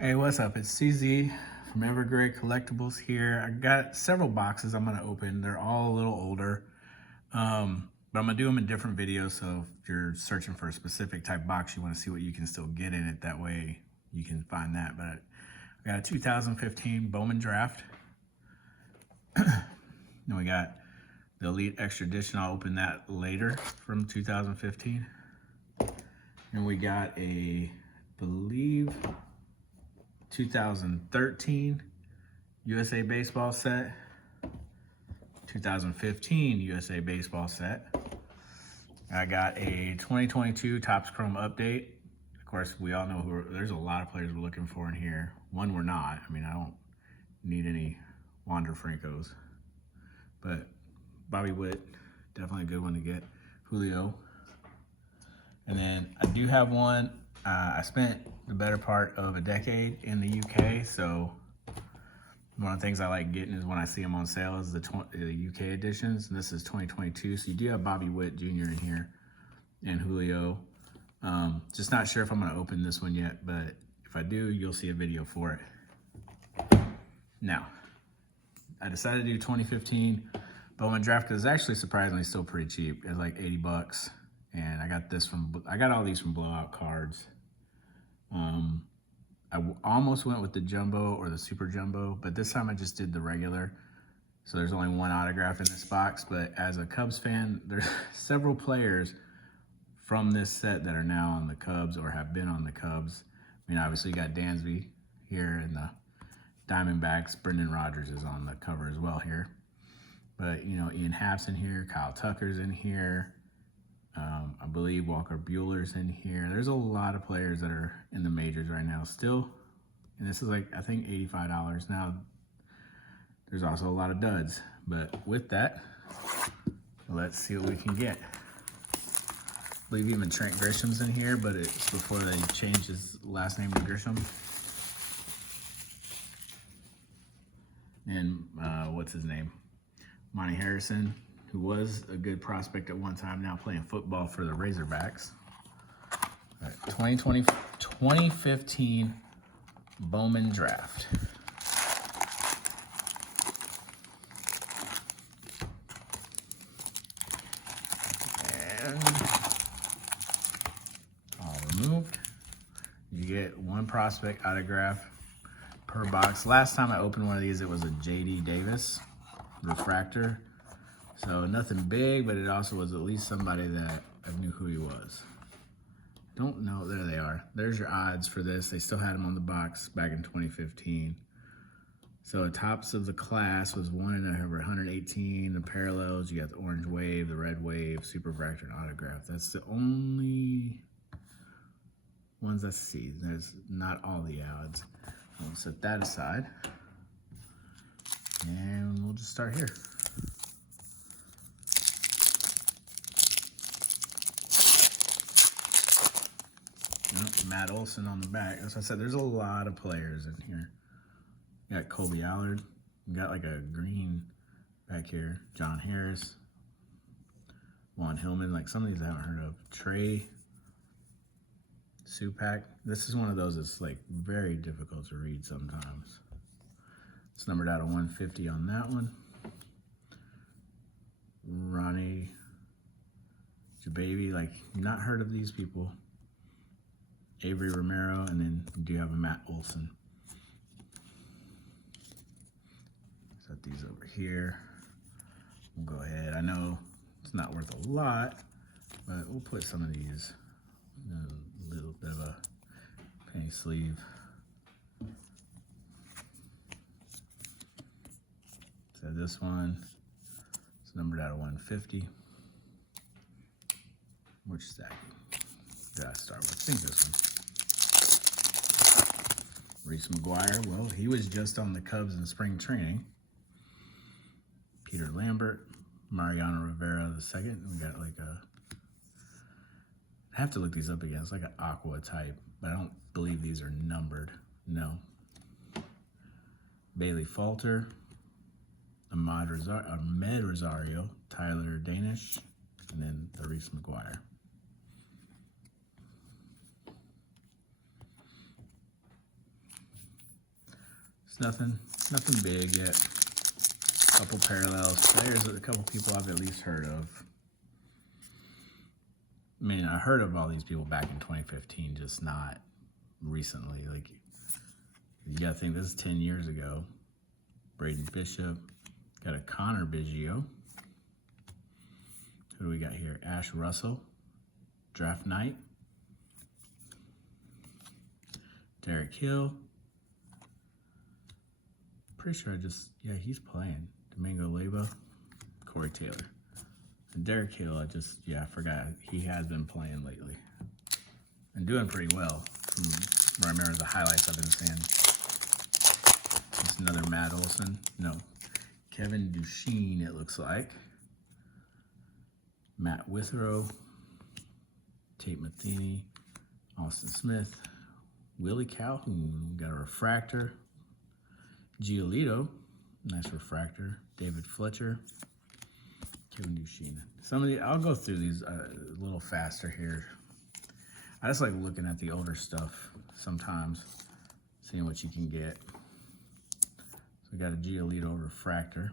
Hey, what's up? It's CZ from Evergrey Collectibles here. I got several boxes I'm gonna open. They're all a little older, but I'm gonna do them in different videos. So if you're searching for a specific type box, you wanna see what you can still get in it. That way you can find that. But I got a 2015 Bowman Draft. Then we got the Elite Extra Edition. I'll open that later from 2015. And we got a, believe, 2013 USA Baseball set, 2015 USA Baseball set. I got a 2022 Topps Chrome update. Of course, we all know there's a lot of players we're looking for in here. One we're not. I mean, I don't need any Wander Francos, but Bobby Witt, definitely a good one to get. Julio. And then I do have one. I spent the better part of a decade in the UK, so one of the things I like getting is when I see them on sale is the UK editions, and this is 2022, so you do have Bobby Witt Jr. in here and Julio. Just not sure if I'm going to open this one yet, but if I do, you'll see a video for it. Now, I decided to do 2015 Bowman Draft because it's actually surprisingly still pretty cheap. It's like 80 bucks. And I got all these from Blowout Cards. I almost went with the jumbo or the super jumbo, but this time I just did the regular. So there's only one autograph in this box, but as a Cubs fan, there's several players from this set that are now on the Cubs or have been on the Cubs. I mean, obviously you got Dansby here and the Diamondbacks. Brendan Rodgers is on the cover as well here. But, you know, Ian Happ's in here, Kyle Tucker's in here. I believe Walker Buehler's in here. There's a lot of players that are in the majors right now still. And this is like, I think, $85. Now, there's also a lot of duds. But with that, let's see what we can get. I believe even Trent Grisham's in here, but it's before they changed his last name to Grisham. And what's his name? Monty Harrison, who was a good prospect at one time, now playing football for the Razorbacks. All right, 2015 Bowman Draft. And all removed. You get one prospect autograph per box. Last time I opened one of these, it was a J.D. Davis refractor. So nothing big, but it also was at least somebody that I knew who he was. Don't know, there they are. There's your odds for this. They still had them on the box back in 2015. So tops of the class was 1 in over 118. The parallels, you got the orange wave, the red wave, super refractor, and autograph. That's the only ones I see. There's not all the odds. I'll set that aside. And we'll just start here. Matt Olson on the back. As I said, there's a lot of players in here. You got Colby Allard. You got like a green back here. John Harris. Juan Hillman. Like some of these I haven't heard of. Trey Supak. This is one of those that's like very difficult to read sometimes. It's numbered out of 150 on that one. Ronnie Jababy. Like, not heard of these people. Avery Romero, and then you do have a Matt Olson. Set these over here. We'll go ahead. I know it's not worth a lot, but we'll put some of these in a little bit of a penny sleeve. So this one is numbered out of 150. Which stack did I start with? I think this one. Reese McGuire, well, he was just on the Cubs in spring training. Peter Lambert, Mariano Rivera II. We got like a, I have to look these up again. It's like an aqua type, but I don't believe these are numbered. No. Bailey Falter, Ahmed Rosario, Tyler Danish, and then the Reese McGuire. nothing big yet. A couple parallels. There's a couple people I've at least heard of. I mean, I heard of all these people back in 2015, just not recently. Like, you gotta think this is 10 years ago. Braden Bishop. Got a Connor Biggio. Who do we got here? Ash Russell. Draft night. Derek Hill. Pretty sure he's playing. Domingo Leyba. Corey Taylor. And Derek Hill, I forgot. He has been playing lately. And doing pretty well from where I remember the highlights I've been seeing. It's another Matt Olson. No. Kevin Duchene, it looks like. Matt Withrow. Tate Matheny. Austin Smith. Willie Calhoun. Got a refractor. Giolito. Nice refractor. David Fletcher. Kevin Duchene. Some of the, I'll go through these a little faster here. I just like looking at the older stuff sometimes, seeing what you can get. So we got a Giolito refractor.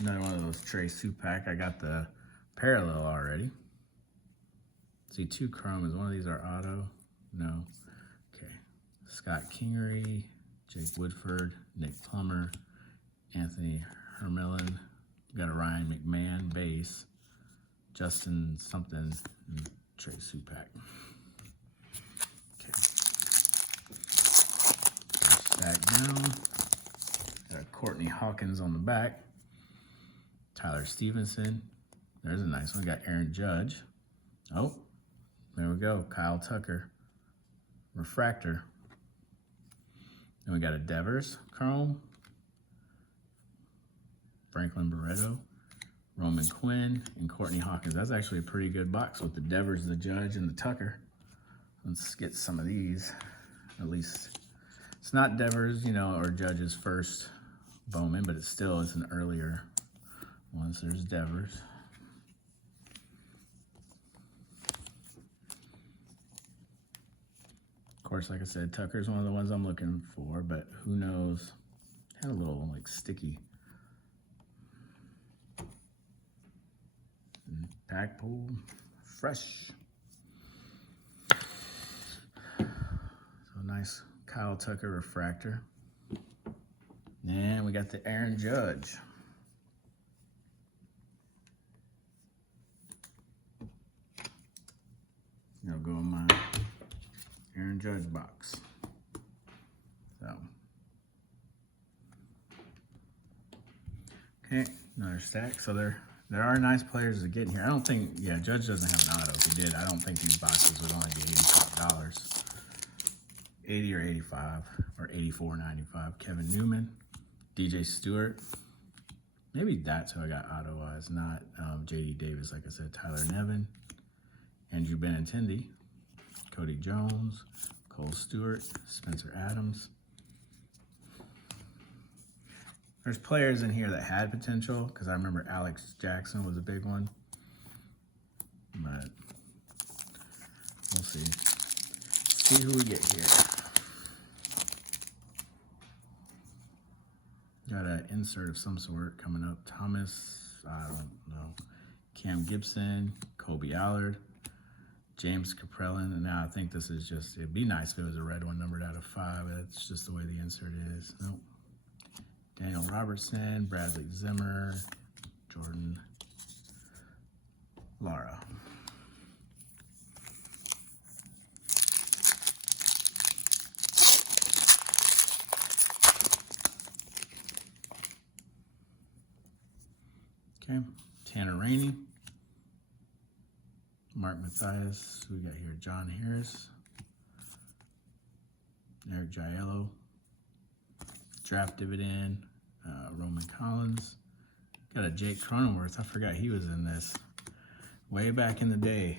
Another one of those Trey Supak. I got the parallel already. See, 2 chrome. Is one of these our auto? No. Okay. Scott Kingery, Jake Woodford, Nick Plummer, Anthony Hermelin. Got a Ryan McMahon base, Justin something, and Trey Supak. Okay. Stack down. Got Courtney Hawkins on the back. Tyler Stevenson. There's a nice one. Got Aaron Judge. Oh, there we go. Kyle Tucker. Refractor. Then we got a Devers chrome. Franklin Barreto. Roman Quinn and Courtney Hawkins. That's actually a pretty good box with the Devers, the Judge, and the Tucker. Let's get some of these. At least it's not Devers, or Judge's first Bowman, but it's an earlier one. So there's Devers. Of course, like I said, Tucker's one of the ones I'm looking for, but who knows? Had a little sticky. Pack pool, fresh. So nice Kyle Tucker refractor. And we got the Aaron Judge. I'll go in my Aaron Judge box. So, okay, another stack. So there are nice players to get in here. I don't think, Judge doesn't have an auto. If he did, I don't think these boxes would only be $85. 80 or 85 or 84.95. Kevin Newman, DJ Stewart. Maybe that's who I got auto-wise, not JD Davis, like I said. Tyler Nevin, Andrew Benintendi, Cody Jones, Cole Stewart, Spencer Adams. There's players in here that had potential, because I remember Alex Jackson was a big one. But we'll see. See who we get here. Got an insert of some sort coming up. Thomas, I don't know. Cam Gibson, Kobe Allard, James Caprellin, and now I think this is just, it'd be nice if it was a red one numbered out of 5. That's just the way the insert is. Nope. Daniel Robertson, Bradley Zimmer, Jordan Lara. Okay, Tanner Rainey, Mark Mathias, we got here John Harris, Eric Giello, Draft Dividend, Roman Collins, got a Jake Cronenworth. I forgot he was in this way back in the day.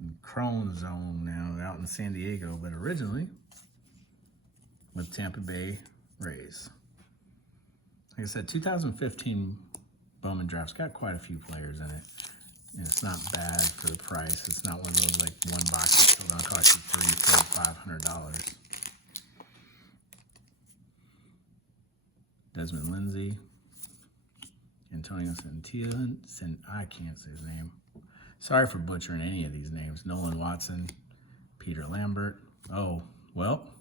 In Crone Zone now, out in San Diego, but originally with Tampa Bay Rays. Like I said, 2015 Bowman Draft's got quite a few players in it. it's not bad for the price. It's not one of those like one box that's still gonna cost you $300, $400, $500. Desmond Lindsay, Antonio Centilla, I can't say his name. Sorry for butchering any of these names. Nolan Watson, Peter Lambert. Oh, well,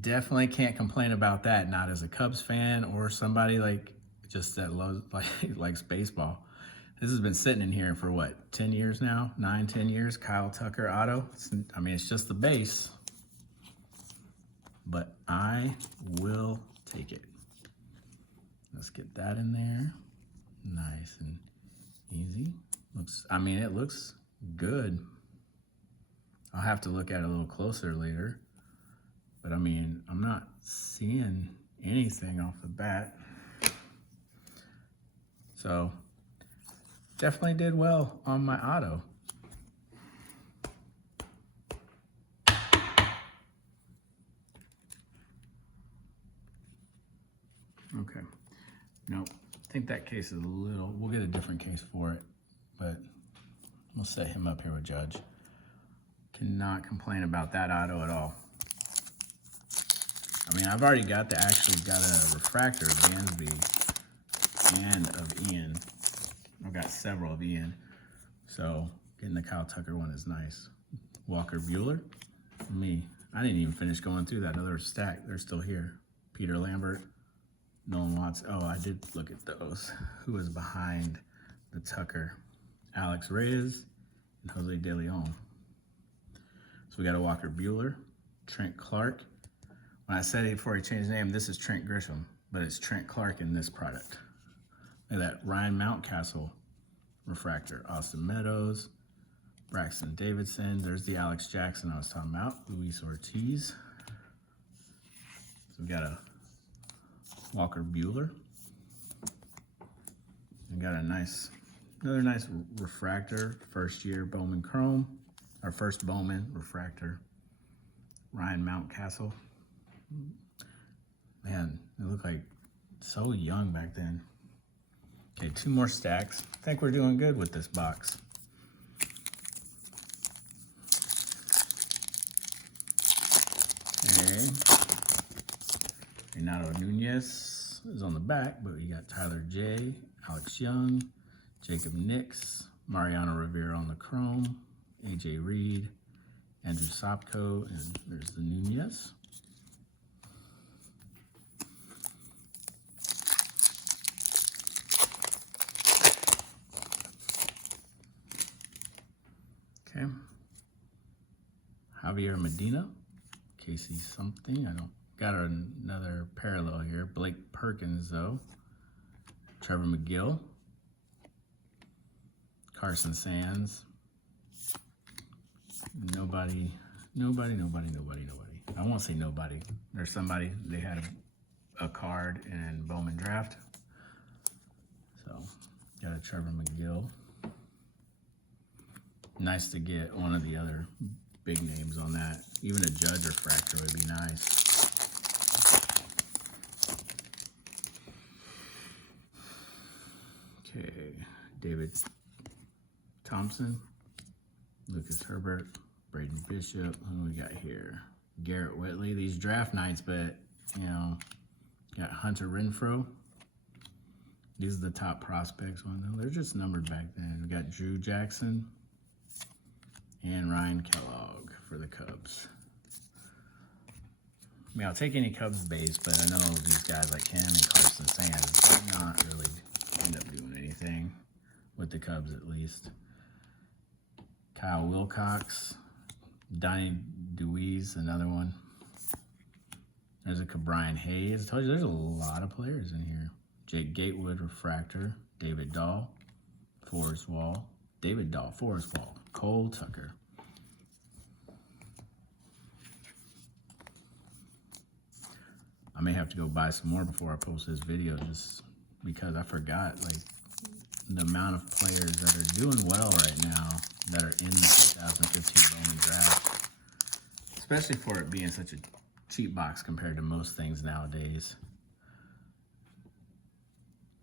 definitely can't complain about that. Not as a Cubs fan or somebody like just that loves likes baseball. This has been sitting in here for what, 10 years now? 9, 10 years. Kyle Tucker auto. It's just the base, but I will take it. Let's get that in there. Nice and easy. It looks good. I'll have to look at it a little closer later. But I'm not seeing anything off the bat. So, definitely did well on my auto. Okay. Nope. I think that case is a little, we'll get a different case for it, but we'll set him up here with Judge. Cannot complain about that auto at all. I've already got a refractor of Dansby and of Ian. I've got several of Ian, so getting the Kyle Tucker one is nice. Walker Buehler, I didn't even finish going through that other stack. They're still here. Peter Lambert, Nolan Watson. Oh, I did look at those. Who was behind the Tucker? Alex Reyes and Jose De Leon. So we got a Walker Buehler, Trent Clark. When I said it before he changed his name, this is Trent Grisham, but it's Trent Clark in this product. Look at that, Ryan Mountcastle refractor. Austin Meadows, Braxton Davidson. There's the Alex Jackson I was talking about. Luis Ortiz. So we got a Walker Buehler. We got another nice refractor, first year Bowman Chrome, our first Bowman refractor, Ryan Mountcastle. Man, it looked like so young back then. Okay, 2 more stacks. I think we're doing good with this box. Okay. Renato Nunez is on the back, but we got Tyler J, Alex Young, Jacob Nix, Mariano Rivera on the chrome, AJ Reed, Andrew Sopko, and there's the Nunez. Okay. Javier Medina, Casey something. I don't got another parallel here. Blake Perkins though. Trevor McGill. Carson Sands. Nobody. I won't say nobody. There's somebody, they had a card in Bowman Draft. So, got a Trevor McGill. Nice to get one of the other big names on that. Even a Judge refractor would be nice. Okay, David Thompson, Lucas Herbert, Braden Bishop. Who we got here? Garrett Whitley. These draft nights, but got Hunter Renfroe. These are the top prospects. Well, no, they're just numbered back then. We got Drew Jackson and Ryan Kellogg for the Cubs. I'll take any Cubs base, but I know these guys like him and Carson Sands not really end up doing anything with the Cubs at least. Kyle Wilcox, Donnie DeWeese, another one. There's a Brian Hayes. I told you there's a lot of players in here. Jake Gatewood, refractor. David Dahl, Forrest Wall. David Dahl, Forrest Wall. Cole Tucker. I may have to go buy some more before I post this video just because I forgot the amount of players that are doing well right now that are in the 2015 Bowman Draft, especially for it being such a cheap box compared to most things nowadays.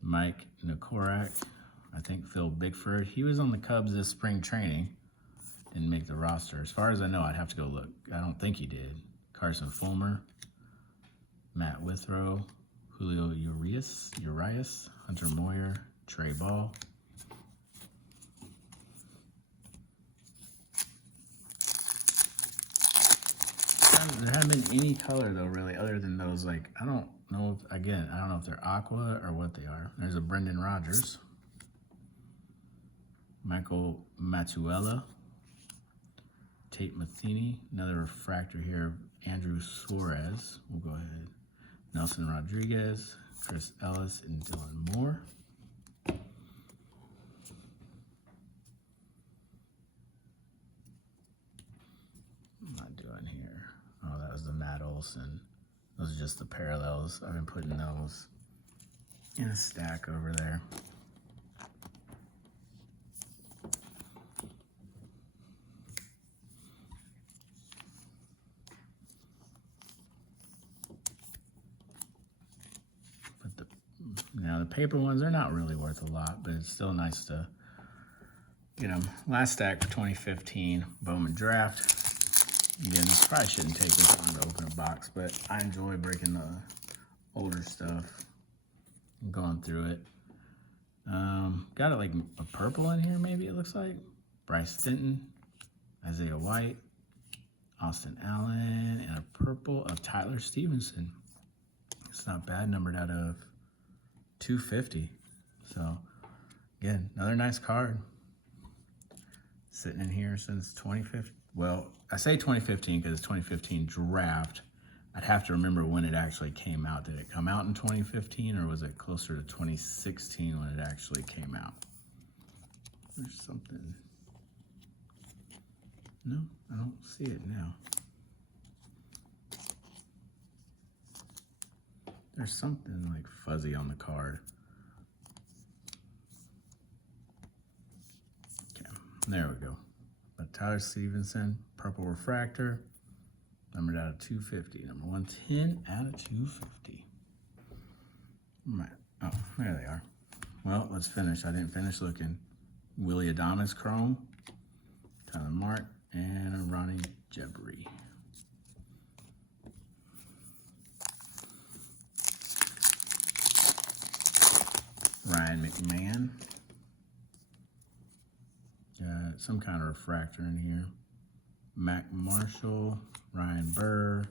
Mike Nikorak. I think Phil Bickford. He was on the Cubs this spring training. Didn't make the roster. As far as I know, I'd have to go look. I don't think he did. Carson Fulmer, Matt Withrow, Julio Urias, Hunter Moyer, Trey Ball. There haven't been any color though, really, other than those. Like, I don't know. I don't know if they're aqua or what they are. There's a Brendan Rodgers, Michael Matuella, Tate Matheny, another refractor here, Andrew Suarez. We'll go ahead. Nelson Rodriguez, Chris Ellis, and Dylan Moore. What am I doing here? Oh, that was the Matt Olson. Those are just the parallels. I've been putting those in a stack over there. Now, the paper ones are not really worth a lot, but it's still nice to get them. Last stack for 2015, Bowman Draft. Again, this probably shouldn't take this long to open a box, but I enjoy breaking the older stuff and going through it. Got it like a purple in here, maybe it looks like. Bryce Denton, Isaiah White, Austin Allen, and a purple of Tyler Stevenson. It's not bad, numbered out of 250. So again, another nice card. Sitting in here since 2015. Well, I say 2015 because it's 2015 draft. I'd have to remember when it actually came out. Did it come out in 2015 or was it closer to 2016 when it actually came out? There's something. No, I don't see it now. There's something like fuzzy on the card. Okay, there we go. But Tyler Stevenson, purple refractor, numbered out of 250. Number 110 out of 250. Right. Oh, there they are. Well, let's finish. I didn't finish looking. Willie Adames chrome, Tyler Mark, and a Ronnie Jebri. Ryan McMahon. Some kind of refractor in here. Mac Marshall, Ryan Burr.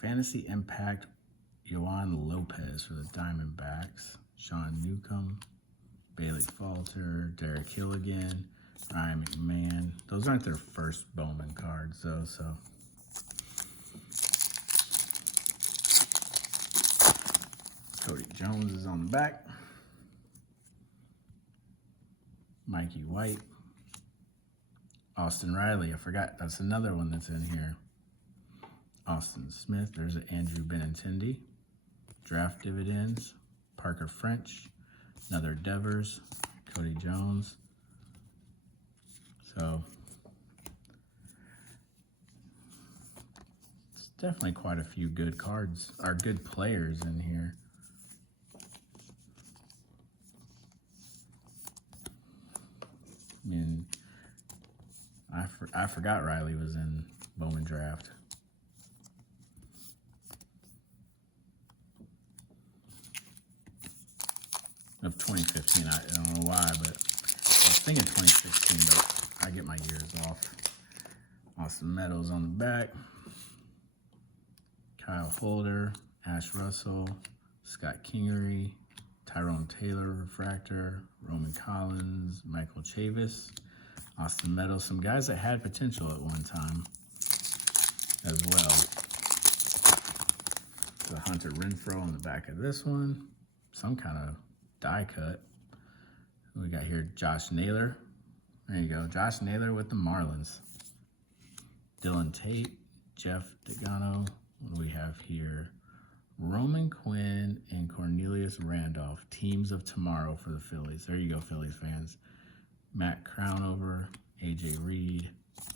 Fantasy Impact, Yohan Lopez for the Diamondbacks. Sean Newcomb, Bailey Falter, Derek Hill again, Ryan McMahon. Those aren't their first Bowman cards though, so. Cody Jones is on the back. Mikey White. Austin Riley, I forgot, that's another one that's in here. Austin Smith, there's an Andrew Benintendi. Draft Dividends, Parker French, another Devers, Cody Jones. So, it's definitely quite a few good cards, or good players in here. I mean, I forgot Riley was in Bowman Draft. Of 2015, I don't know why, but I was thinking 2016, but I get my years off. Austin Meadows on the back. Kyle Holder, Ash Russell, Scott Kingery, Tyrone Taylor refractor, Roman Collins, Michael Chavis, Austin Meadows, some guys that had potential at one time as well. The Hunter Renfroe on the back of this one, some kind of die cut. We got here Josh Naylor. There you go, Josh Naylor with the Marlins. Dylan Tate, Jeff Degano. What do we have here? Roman Quinn and Cornelius Randolph, teams of tomorrow for the Phillies. There you go, Phillies fans. Matt Crownover, AJ Reed,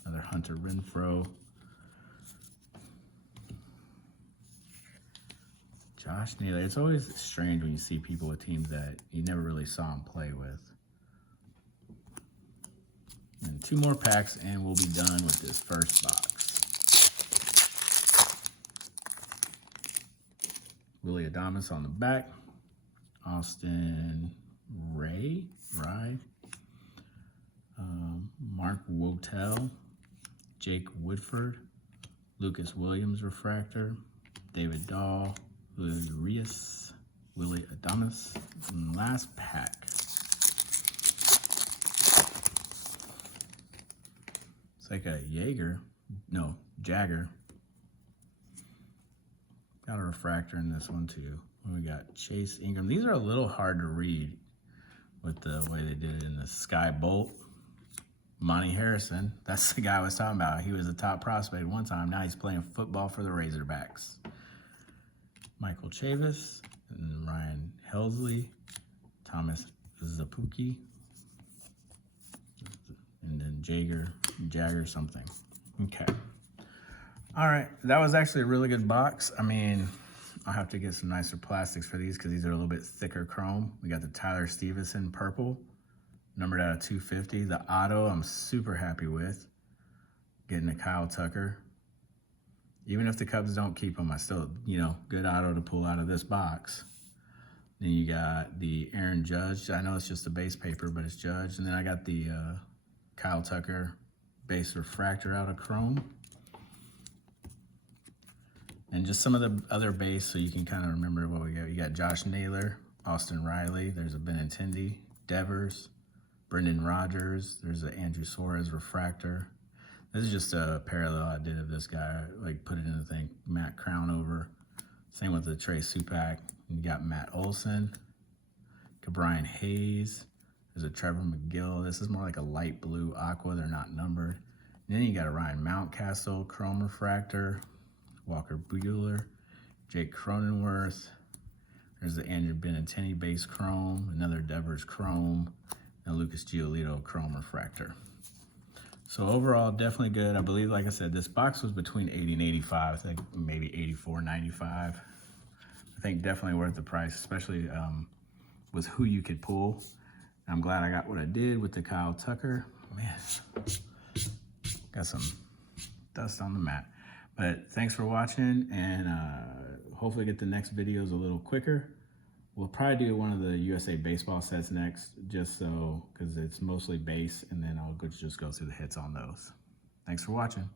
another Hunter Renfroe. Josh Naylor. It's always strange when you see people with teams that you never really saw him play with. And 2 more packs, and we'll be done with this first box. Willie Adames on the back. Austin Rye. Mark Wotel. Jake Woodford. Lucas Williams refractor. David Dahl. Willie Reyes. Willie Adames. And last pack. It's like a Jagger. Got a refractor in this one too. We got Chase Ingram. These are a little hard to read with the way they did it in the Sky Bolt. Monty Harrison, that's the guy I was talking about. He was a top prospect one time. Now he's playing football for the Razorbacks. Michael Chavis, and Ryan Helsley, Thomas Zapuki, and then Jagger something. Okay. All right, that was actually a really good box. I mean, I'll have to get some nicer plastics for these because these are a little bit thicker chrome. We got the Tyler Stevenson purple, numbered out of 250. The auto I'm super happy with. Getting the Kyle Tucker. Even if the Cubs don't keep him, I still, good auto to pull out of this box. Then you got the Aaron Judge. I know it's just a base paper, but it's Judge. And then I got the Kyle Tucker base refractor out of chrome. And just some of the other base so you can kind of remember what we got. You got Josh Naylor, Austin Riley. There's a Benintendi, Devers, Brendan Rodgers. There's an Andrew Suarez refractor. This is just a parallel I did of this guy. Like put it in the thing. Matt Crownover. Same with the Trey Supak. You got Matt Olson. Brian Hayes. There's a Trevor McGill. This is more like a light blue aqua. They're not numbered. And then you got a Ryan Mountcastle chrome refractor. Walker Buehler, Jake Cronenworth. There's the Andrew Benintendi base chrome, another Devers chrome, and Lucas Giolito chrome refractor. So overall, definitely good. I believe, like I said, this box was between 80 and 85. I think maybe 84.95. I think definitely worth the price, especially with who you could pull. I'm glad I got what I did with the Kyle Tucker. Man, got some dust on the mat. But thanks for watching, and hopefully get the next videos a little quicker. We'll probably do one of the USA baseball sets next, just so, because it's mostly base, and then I'll just go through the hits on those. Thanks for watching.